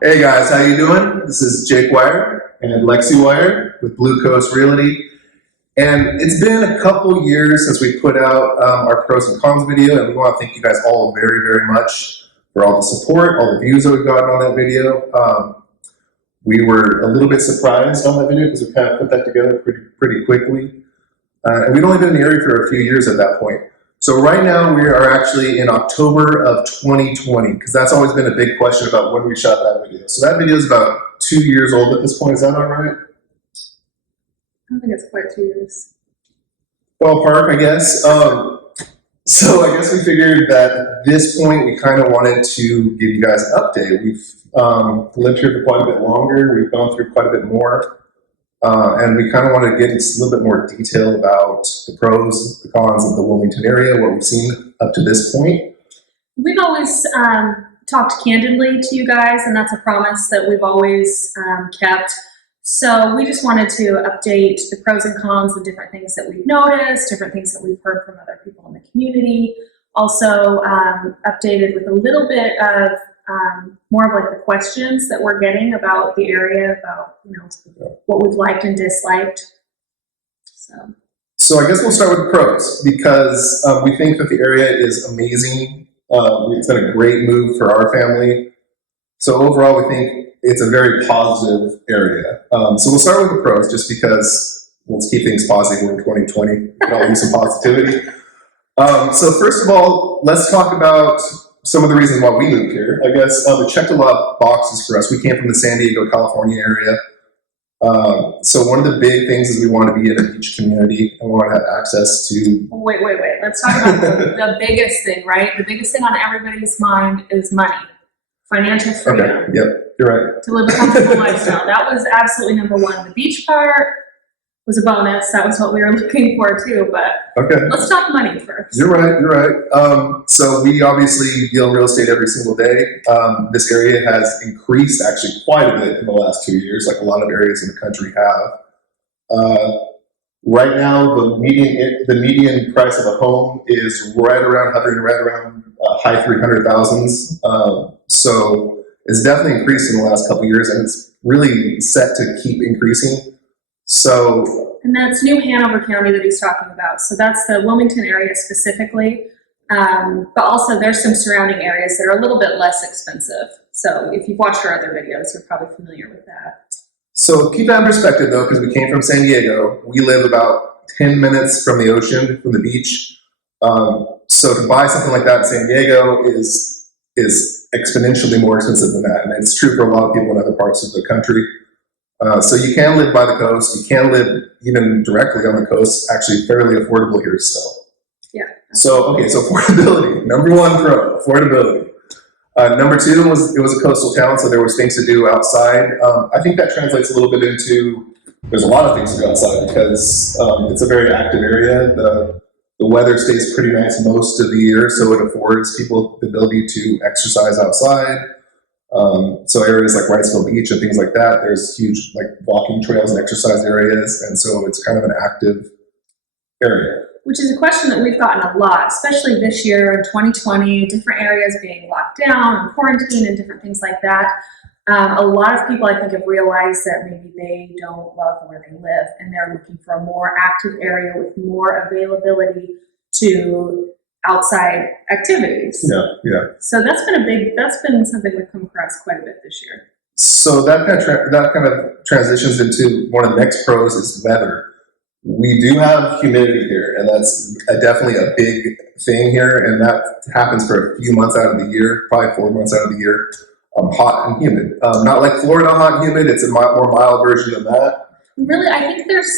Hey guys, how you doing? This is Jake Wyer and Lexi Wyer with BLUECOAST Realty. And it's been a couple years since we put out our pros and cons video, and we want to thank you guys all very, very much for all the support, all the views that we've gotten on that video. We were a little bit surprised on that video because we kind of put that together pretty quickly. And we'd only been in the area for a few years at that point. So right now we are actually in October of 2020, because that's always been a big question about when we shot that video. So that video is about 2 years old at this point. Is that all right? I don't think it's quite 2 years. Ballpark, I guess. So I guess we figured that at this point we kind of wanted to give you guys an update. We've lived here for quite a bit longer. We've gone through quite a bit more. And we kind of wanted to get into a little bit more detail about the pros, the cons of the Wilmington area, what we've seen up to this point. We've always talked candidly to you guys, and that's a promise that we've always kept. So we just wanted to update the pros and cons of different things that we've noticed, different things that we've heard from other people in the community. Also updated with a little bit of more of like the questions that we're getting about the area, about what we've liked and disliked. So I guess we'll start with the pros, because we think that the area is amazing. It's been a great move for our family. So overall, we think it's a very positive area. So we'll start with the pros, just because let's keep things positive. We're in 2020. We can all use some positivity. So first of all, let's talk about some of the reasons why we moved here. I guess it checked a lot of boxes for us. We came from the San Diego, California area. So one of the big things is we want to be in a beach community and we want to have access to... Wait. Let's talk about the biggest thing, right? The biggest thing on everybody's mind is money. Financial freedom. Okay. Yep, you're right. To live a comfortable lifestyle. That was absolutely number one. The beach part was a bonus. That was what we were looking for too, but okay. Let's talk money first. You're right. So we obviously deal in real estate every single day. This area has increased actually quite a bit in the last 2 years, like a lot of areas in the country have. Right now, the median price of a home is hovering right around high 300,000s. So it's definitely increased in the last couple of years, and it's really set to keep increasing. And that's New Hanover County that he's talking about. So that's the Wilmington area specifically. But also there's some surrounding areas that are a little bit less expensive. So if you've watched our other videos, you're probably familiar with that. So keep that in perspective though, because we came from San Diego. We live about 10 minutes from the ocean, from the beach. So to buy something like that in San Diego is exponentially more expensive than that. And it's true for a lot of people in other parts of the country. So you can live by the coast. You can live even directly on the coast, actually fairly affordable here still. Yeah. So affordability, number one pro, affordability. Number two it was a coastal town, so there was things to do outside. I think that translates a little bit into, there's a lot of things to do outside because it's a very active area. The weather stays pretty nice most of the year, so it affords people the ability to exercise outside. So areas like Wrightsville Beach and things like that, there's huge like walking trails and exercise areas, and so it's kind of an active area. Which is a question that we've gotten a lot, especially this year in 2020, different areas being locked down and quarantined and different things like that. A lot of people, I think, have realized that maybe they don't love where they live and they're looking for a more active area with more availability to outside activities. Yeah. So that's been something we've come across quite a bit this year. So that kind of transitions into one of the next pros is weather. We do have humidity here, and that's definitely a big thing here, and that happens for a few months out of the year, probably 4 months out of the year. Hot and humid. Not like Florida hot and humid, it's a more mild version of that. Really, I think there's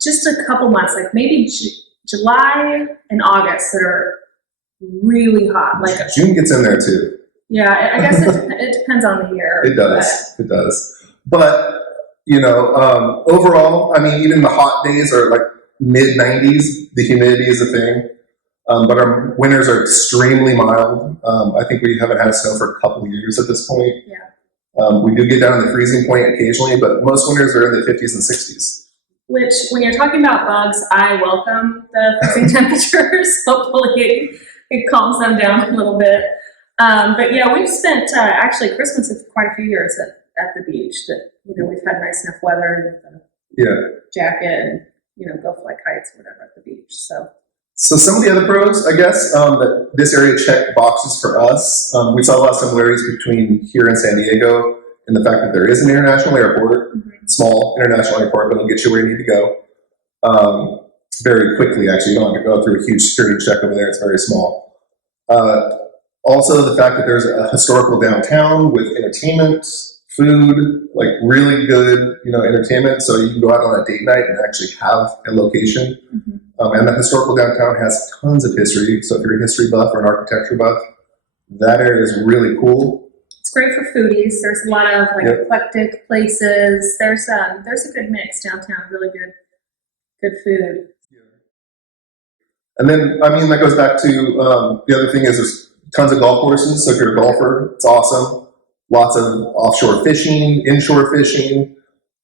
just a couple months, like maybe July and August that are really hot. Like June gets in there too. Yeah, I guess it depends on the year. It does. But overall, I mean, even the hot days are like mid-90s. The humidity is a thing. But our winters are extremely mild. I think we haven't had snow for a couple of years at this point. Yeah. We do get down to the freezing point occasionally, but most winters are in the 50s and 60s. Which, when you're talking about bugs, I welcome the freezing temperatures. Hopefully it calms them down a little bit. But yeah, we've spent actually Christmas of quite a few years at the beach. That we've had nice enough weather with a jacket and go fly kites or whatever at the beach. So some of the other pros, I guess, that this area checked boxes for us. We saw a lot of similarities between here and San Diego in the fact that there is an international airport, small international airport, but it'll get you where you need to go very quickly. Actually, you don't have to go through a huge security check over there. It's very small. Also, the fact that there's a historical downtown with entertainment, food, like really good, entertainment. So you can go out on a date night and actually have a location. And the historical downtown has tons of history. So if you're a history buff or an architecture buff, that area is really cool. It's great for foodies. There's a lot of eclectic places. There's a good mix downtown. Really good food. And then, that goes back to the other thing is there's tons of golf courses. So if you're a golfer, it's awesome. Lots of offshore fishing, inshore fishing,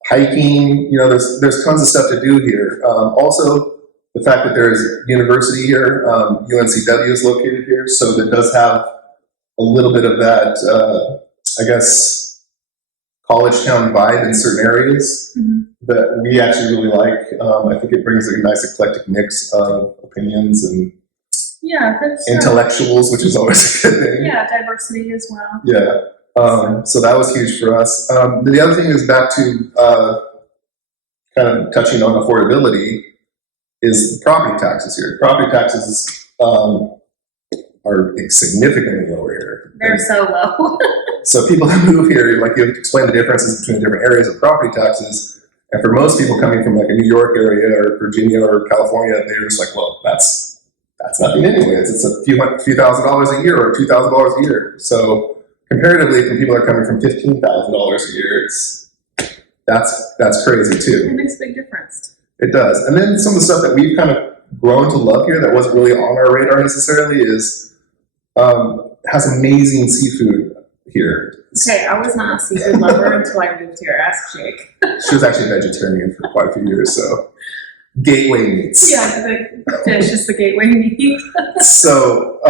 hiking. There's tons of stuff to do here. Also, the fact that there's university here, UNCW is located here, so that does have a little bit of that, I guess, college town vibe in certain areas that we actually really like. I think it brings a nice eclectic mix of opinions and intellectuals, which is always a good thing. Yeah, diversity as well. Yeah. So that was huge for us. The other thing is back to kind of touching on affordability is property taxes here. Property taxes are significantly lower here. They're so low. So people that move here, you have to explain the differences between the different areas of property taxes. And for most people coming from a New York area or Virginia or California, they're just like, well, that's nothing anyways. It's a few $1,000 a year or $2,000 a year. So comparatively, for people that are coming from $15,000 a year, that's crazy too. It makes a big difference. It does. And then some of the stuff that we've kind of grown to love here that wasn't really on our radar necessarily is has amazing seafood here. Okay, I was not a seafood lover until I moved here. Ask Jake. She was actually a vegetarian for quite a few years, so gateway meats. Yeah, the fish is the gateway meat. So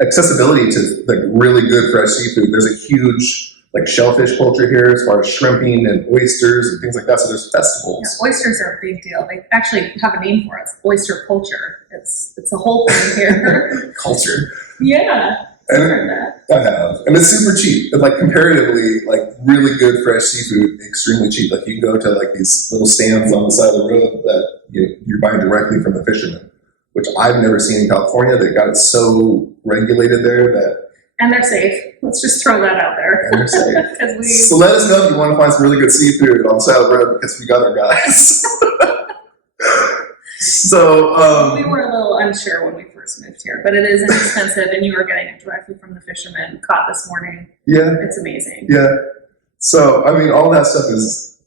accessibility to really good fresh seafood. There's a huge shellfish culture here as far as shrimping and oysters and things like that. So there's festivals. Yeah, oysters are a big deal. They actually have a name for it. Oyster culture. It's a whole thing here. Culture. Yeah. I have. And it's super cheap. And comparatively, really good fresh seafood, extremely cheap. You can go to these little stands on the side of the road that you're buying directly from the fishermen, which I've never seen in California. They got it so regulated there that. And they're safe. Let's just throw that out there. And they're safe. So let us know if you want to find some really good seafood on the side of the road because we got our guys. So we were a little unsure when we first moved here, but it is inexpensive, and you are getting it directly from the fishermen caught this morning. Yeah, it's amazing. Yeah. So all that stuff is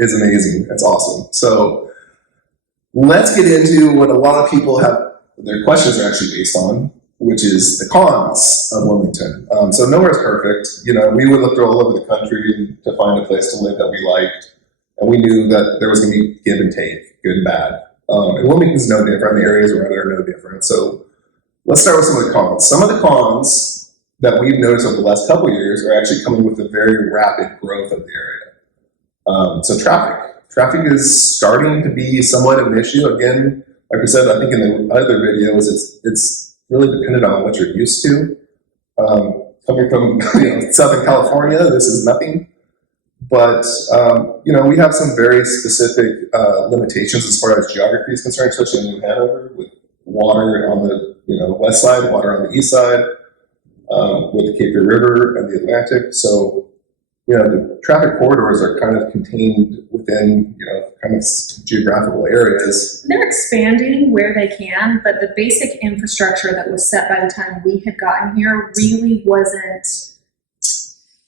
amazing. It's awesome. So let's get into what a lot of people have their questions are actually based on, which is the cons of Wilmington. So nowhere's perfect. We would look all over the country to find a place to live that we liked, and we knew that there was going to be give and take, good and bad. And Wilmington's no different. The areas around it are no different. So let's start with some of the cons. Some of the cons that we've noticed over the last couple of years are actually coming with a very rapid growth of the area. So traffic is starting to be somewhat of an issue. Again, like we said, I think in the other videos, it's really dependent on what you're used to. Coming from Southern California, this is nothing. But, we have some very specific limitations as far as geography is concerned, especially in New Hanover, with water on the west side, water on the east side, with the Cape Fear River and the Atlantic. So, the traffic corridors are kind of contained within, kind of geographical areas. They're expanding where they can, but the basic infrastructure that was set by the time we had gotten here really wasn't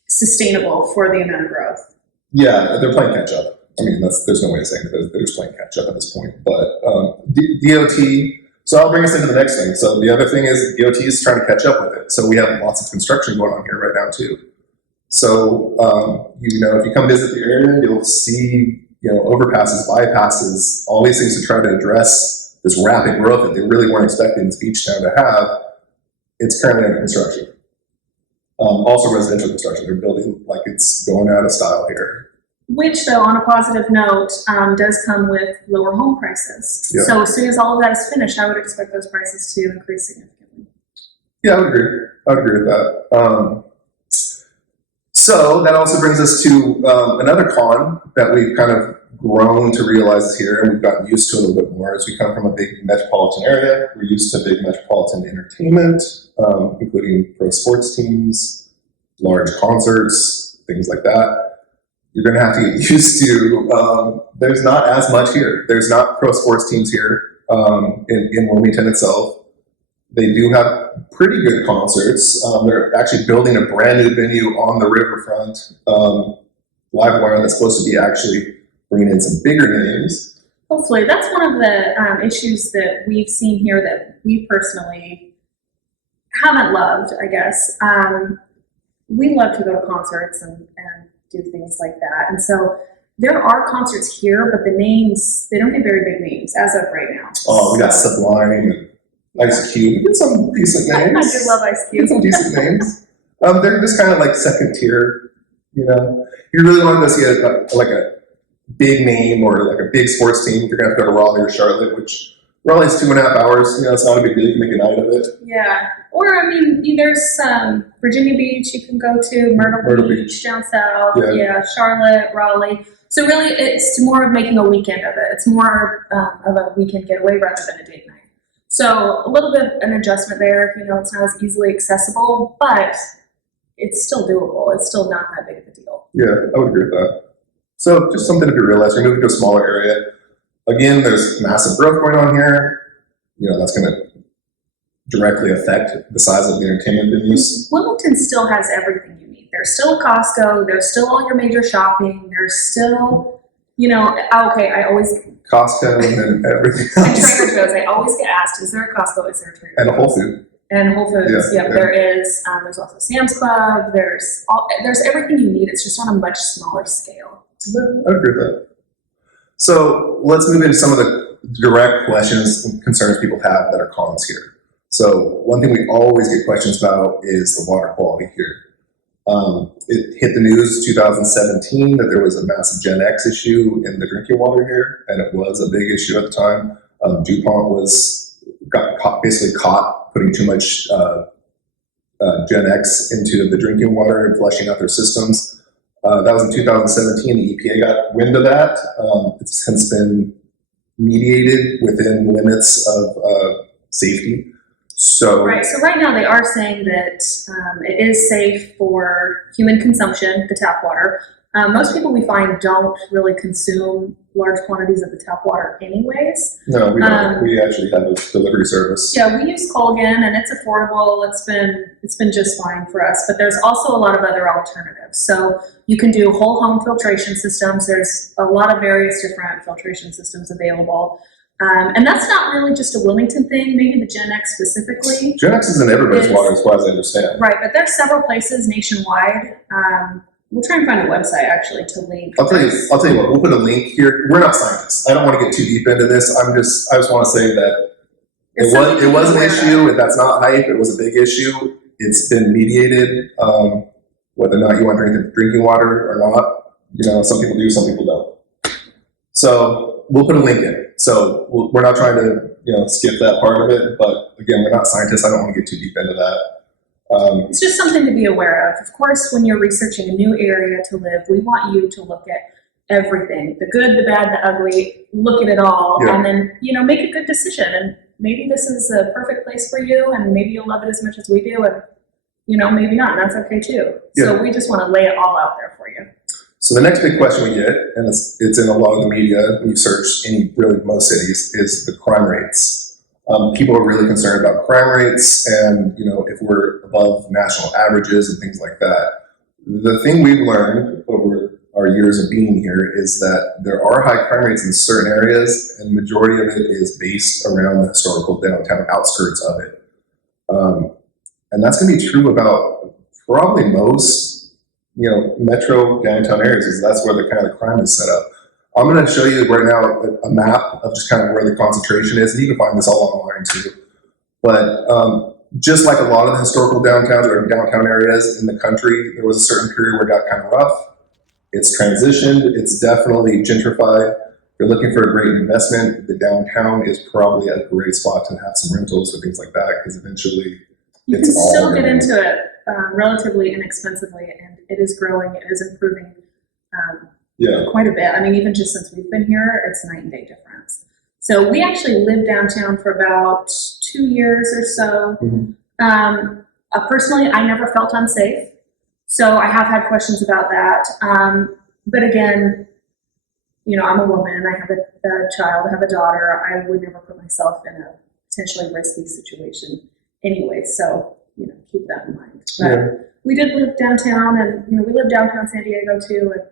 sustainable for the amount of growth. Yeah, they're playing catch up. There's no way of saying that they're just playing catch up at this point. But DOT, so I'll bring us into the next thing. So the other thing is DOT is trying to catch up with it. So we have lots of construction going on here right now too. So, if you come visit the area, you'll see, overpasses, bypasses, all these things to try to address this rapid growth that they really weren't expecting this beach town to have. It's currently under construction. Also residential construction, they're building like it's going out of style here. Which, though, on a positive note, does come with lower home prices. Yeah. So as soon as all of that is finished, I would expect those prices to increase significantly. Yeah, I would agree. I would agree with that. So that also brings us to another con that we've kind of grown to realize is here, and we've gotten used to a little bit more, as we come from a big metropolitan area. We're used to big metropolitan entertainment, including pro sports teams, large concerts, things like that. You're going to have to get used to, there's not as much here. There's not pro sports teams here in Wilmington itself. They do have pretty good concerts. They're actually building a brand new venue on the riverfront, Livewire, that's supposed to be actually bringing in some bigger names. Hopefully. That's one of the issues that we've seen here that we personally haven't loved, I guess. We love to go to concerts and do things like that. And so there are concerts here, but the names, they don't get very big names as of right now. Oh, we got Sublime and Ice Cube. We get some decent names. I do love Ice Cube. Get some decent names. They're just kind of like second tier, you know. If you really want to go see a big name or like a big sports team, you're going to have to go to Raleigh or Charlotte, which Raleigh's 2.5 hours. You know, it's not a big deal. You can make a night of it. Yeah. Or, I mean, there's Virginia Beach you can go to, Myrtle Beach down south. Yeah, Charlotte, Raleigh. So really, it's more of making a weekend of it. It's more of a weekend getaway rather than a date night. So a little bit of an adjustment there. You know, it's not as easily accessible, but it's still doable. It's still not that big of a deal. Yeah, I would agree with that. So just something to be realized. You're moving to a smaller area. Again, there's massive growth going on here. You know, that's going to directly affect the size of the entertainment venues. Wilmington still has everything you need. There's still a Costco. There's still all your major shopping. There's still, you know, okay, I always... Costco and everything else. And Trader Joe's. I always get asked, is there a Costco? Is there a Trader Joe's? And a Whole Foods. And Whole Foods, yeah. There is. There's also Sam's Club. There's everything you need. It's just on a much smaller scale. I agree with that. So let's move into some of the direct questions and concerns people have that are cons here. So one thing we always get questions about is the water quality here. It hit the news 2017 that there was a massive GenX issue in the drinking water here, and it was a big issue at the time. DuPont got basically caught putting too much GenX into the drinking water and flushing out their systems. That was in 2017. The EPA got wind of that. It's since been mediated within limits of safety. So right now they are saying that it is safe for human consumption, the tap water. Most people we find don't really consume large quantities of the tap water anyways. No, we don't. We actually have a delivery service. Yeah, we use Colgan and it's affordable. It's been just fine for us, but there's also a lot of other alternatives. So you can do whole home filtration systems. There's a lot of various different filtration systems available. And that's not really just a Wilmington thing, maybe the GenX specifically. GenX is in everybody's water as far as I understand. Right, but there's several places nationwide. We'll try and find a website actually to link. I'll tell you what, we'll put a link here. We're not scientists. I don't want to get too deep into this. I just want to say that it was an issue, and that's not hype. It was a big issue. It's been mediated, whether or not you want to drink the drinking water or not. You know, some people do, some people don't. So we'll put a link in. So we're not trying to, skip that part of it. But again, we're not scientists. I don't want to get too deep into that. It's just something to be aware of. Of course, when you're researching a new area to live, we want you to look at everything, the good, the bad, the ugly, look at it all, and then, make a good decision. And maybe this is a perfect place for you, and maybe you'll love it as much as we do, and, maybe not, and that's okay too. Yeah. So we just want to lay it all out there for you. So the next big question we get, and it's in a lot of the media, when you search most cities, is the crime rates. People are really concerned about crime rates and, if we're above national averages and things like that. The thing we've learned over our years of being here is that there are high crime rates in certain areas, and the majority of it is based around the historical downtown outskirts of it. And that's going to be true about probably most, metro downtown areas, because that's where the kind of crime is set up. I'm going to show you right now a map of just kind of where the concentration is, and you can find this all online too. But Just like a lot of the historical downtowns or downtown areas in the country, there was a certain period where it got kind of rough. It's transitioned. It's definitely gentrified. If you're looking for a great investment, the downtown is probably a great spot to have some rentals or things like that, because eventually you it's can all still get gonna- into it relatively inexpensively, and it is growing. It is improving Yeah. quite a bit. I mean, even just since we've been here, it's night and day difference. So we actually lived downtown for about 2 years or so. Mhm. Personally, I never felt unsafe. So I have had questions about that. But again, you know, I'm a woman, I have a child, I have a daughter. I would never put myself in a potentially risky situation anyway. So, you know, keep that in mind. But Yeah. we did live downtown, and, you know, we lived downtown San Diego too, and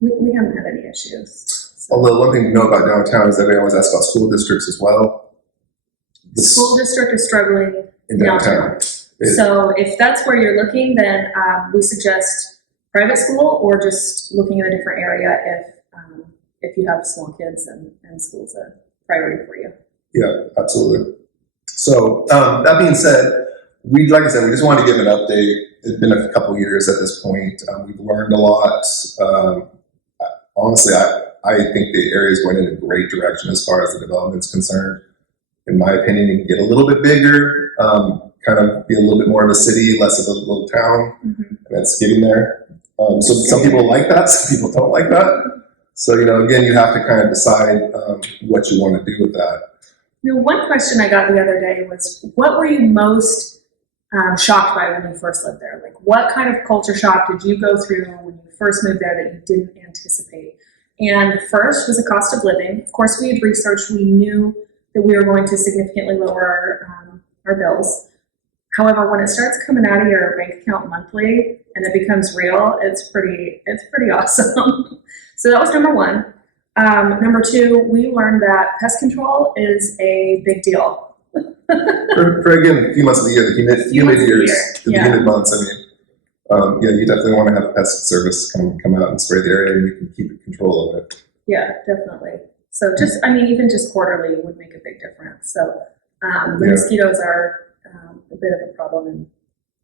we haven't had any issues. So. Although one thing to know about downtown is that they always ask about school districts as well. The school district is struggling in downtown. So if that's where you're looking, then we suggest private school, or just looking at a different area if you have small kids and school's a priority for you. Yeah, absolutely. So that being said, like I said, we just wanted to give an update. It's been a couple years at this point. We've learned a lot. Honestly, I think the area is going in a great direction as far as the development is concerned. In my opinion, it can get a little bit bigger, kind of be a little bit more of a city, less of a little town, and it's getting there. So some people like that, some people don't like that. So, you know, again, you have to kind of decide what you want to do with that. You know, one question I got the other day was, what were you most shocked by when you first lived there? Like, what kind of culture shock did you go through when you first moved there that you didn't anticipate? And first was the cost of living. Of course, we had researched, we knew that we were going to significantly lower our bills. However, when it starts coming out of your bank account monthly and it becomes real, it's pretty awesome. So that was number one. Number two, we learned that pest control is a big deal. for again, a few months of the year, the humid years, the humid months, I mean, yeah, you definitely want to have a pest service come out and spray the area, and you can keep control of it. Yeah, definitely. So just, I mean, even just quarterly would make a big difference. So the mosquitoes are a bit of a problem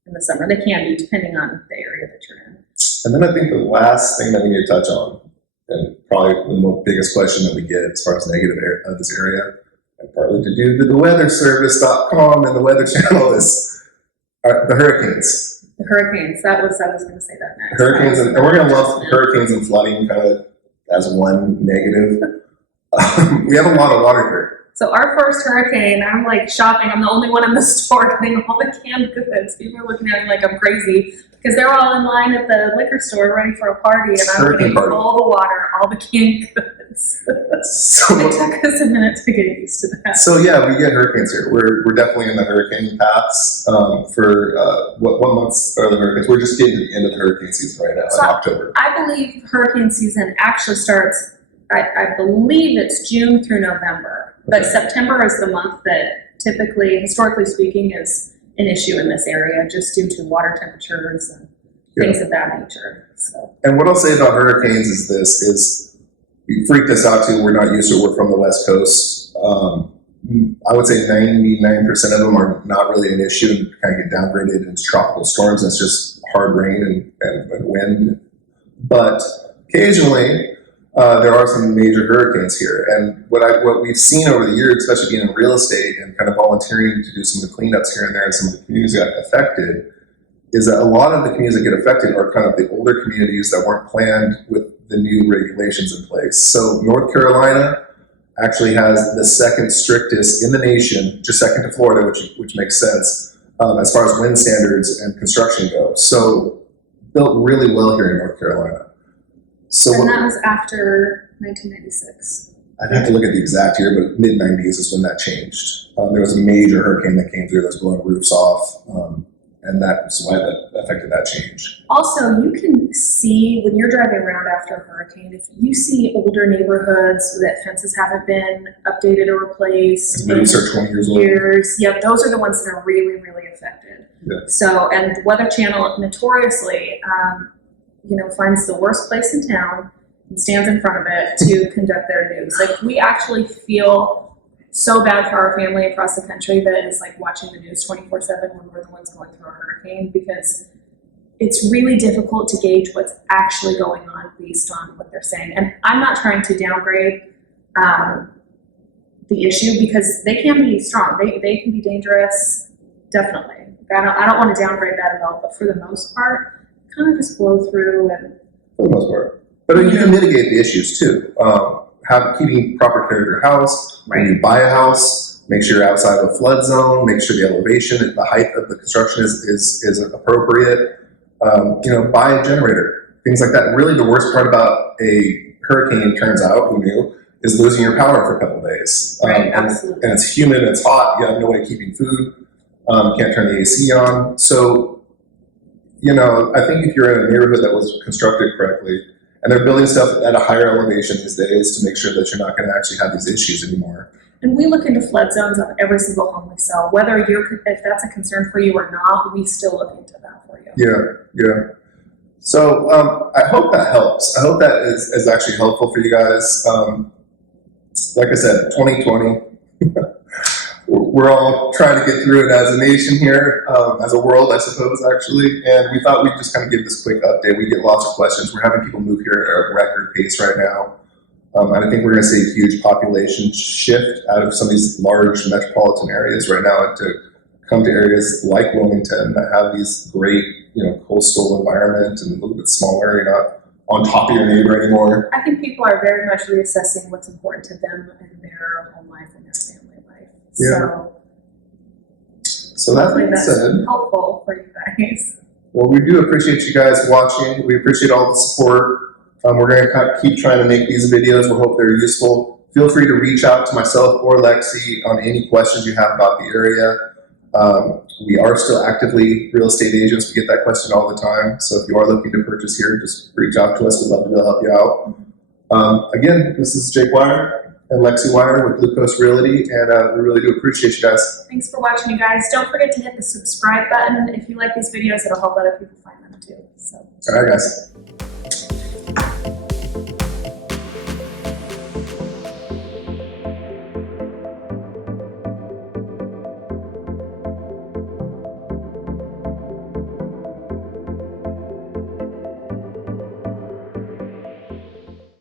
in the summer. They can be, depending on the area that you're in. And then I think the last thing that we need to touch on, and probably the biggest question that we get as far as negative of this area, and partly to do with the weatherservice.com and the Weather Channel, is the hurricanes. The hurricanes. I was going to say that next. Hurricanes, and we're going to love hurricanes and flooding kind of as one negative. We have a lot of water here. So our first hurricane, I'm like shopping. I'm the only one in the store getting all the canned goods. People are looking at me like I'm crazy because they're all in line at the liquor store ready for a party, and I'm getting all the water, all the canned goods. So it took us a minute to get used to that. So yeah, we get hurricanes here. We're definitely in the hurricane paths for what months are the hurricanes? We're just getting to the end of the hurricane season right now, in October. I believe hurricane season actually starts, I believe it's June through November. But September is the month that typically, historically speaking, is an issue in this area just due to water temperatures and things of that nature. So. And what I'll say about hurricanes is we freaked us out too. We're not used to it. We're from the West Coast. I would say 99% of them are not really an issue and kind of get downgraded into tropical storms. It's just hard rain and wind. But occasionally, there are some major hurricanes here, and what we've seen over the years, especially being in real estate and kind of volunteering to do some of the cleanups here and there, and some of the communities that got affected, is that a lot of the communities that get affected are kind of the older communities that weren't planned with the new regulations in place. So North Carolina actually has the second strictest in the nation, just second to Florida, which makes sense as far as wind standards and construction go. So built really well here in North Carolina. So and that was after 1996. I'd have to look at the exact year, but mid-90s is when that changed. There was a major hurricane that came through that was blowing roofs off, and that's why that affected that change. Also, you can see when you're driving around after a hurricane, if you see older neighborhoods that fences haven't been updated or replaced. Maybe start 20 years old. Yep, those are the ones that are really, really affected. Yeah. So, and Weather Channel notoriously, finds the worst place in town and stands in front of it to conduct their news. Like, we actually feel so bad for our family across the country that it's like watching the news 24/7 when we're the ones going through a hurricane, because it's really difficult to gauge what's actually going on based on what they're saying. And I'm not trying to downgrade the issue, because they can be strong. They can be dangerous, definitely. I don't want to downgrade that at all, but for the most part, kind of just blow through and. For the most part. But you can mitigate the issues too. Keeping proper care of your house. Right. When you buy a house, make sure you're outside of the flood zone, make sure the elevation, the height of the construction is appropriate. Buy a generator, things like that. Really, the worst part about a hurricane, turns out, who knew, is losing your power for a couple of days. Right, absolutely. And it's humid, it's hot, you have no way of keeping food, can't turn the AC on. So, I think if you're in a neighborhood that was constructed correctly, and they're building stuff at a higher elevation these days to make sure that you're not going to actually have these issues anymore. And we look into flood zones on every single home we sell. If that's a concern for you or not, we still look into that for you. Yeah. So I hope that helps. I hope that is actually helpful for you guys. Like I said, 2020, we're all trying to get through it as a nation here, as a world, I suppose, actually. And we thought we'd just kind of give this quick update. We get lots of questions. We're having people move here at a record pace right now. And I think we're going to see a huge population shift out of some of these large metropolitan areas right now to come to areas like Wilmington that have these great, coastal environment and a little bit smaller. You're not on top of your neighbor anymore. I think people are very much reassessing what's important to them in their home life and their family life. Yeah. So that being said, helpful for you guys. Well, we do appreciate you guys watching. We appreciate all the support. We're going to keep trying to make these videos. We hope they're useful. Feel free to reach out to myself or Lexi on any questions you have about the area. We are still actively real estate agents. We get that question all the time. So if you are looking to purchase here, just reach out to us. We'd love to be able to help you out. Again, this is Jake Wyer and Lexi Wyer with BLUECOAST Realty, and we really do appreciate you guys. Thanks for watching, you guys. Don't forget to hit the subscribe button. If you like these videos, it'll help other people find them too. So. All right, guys.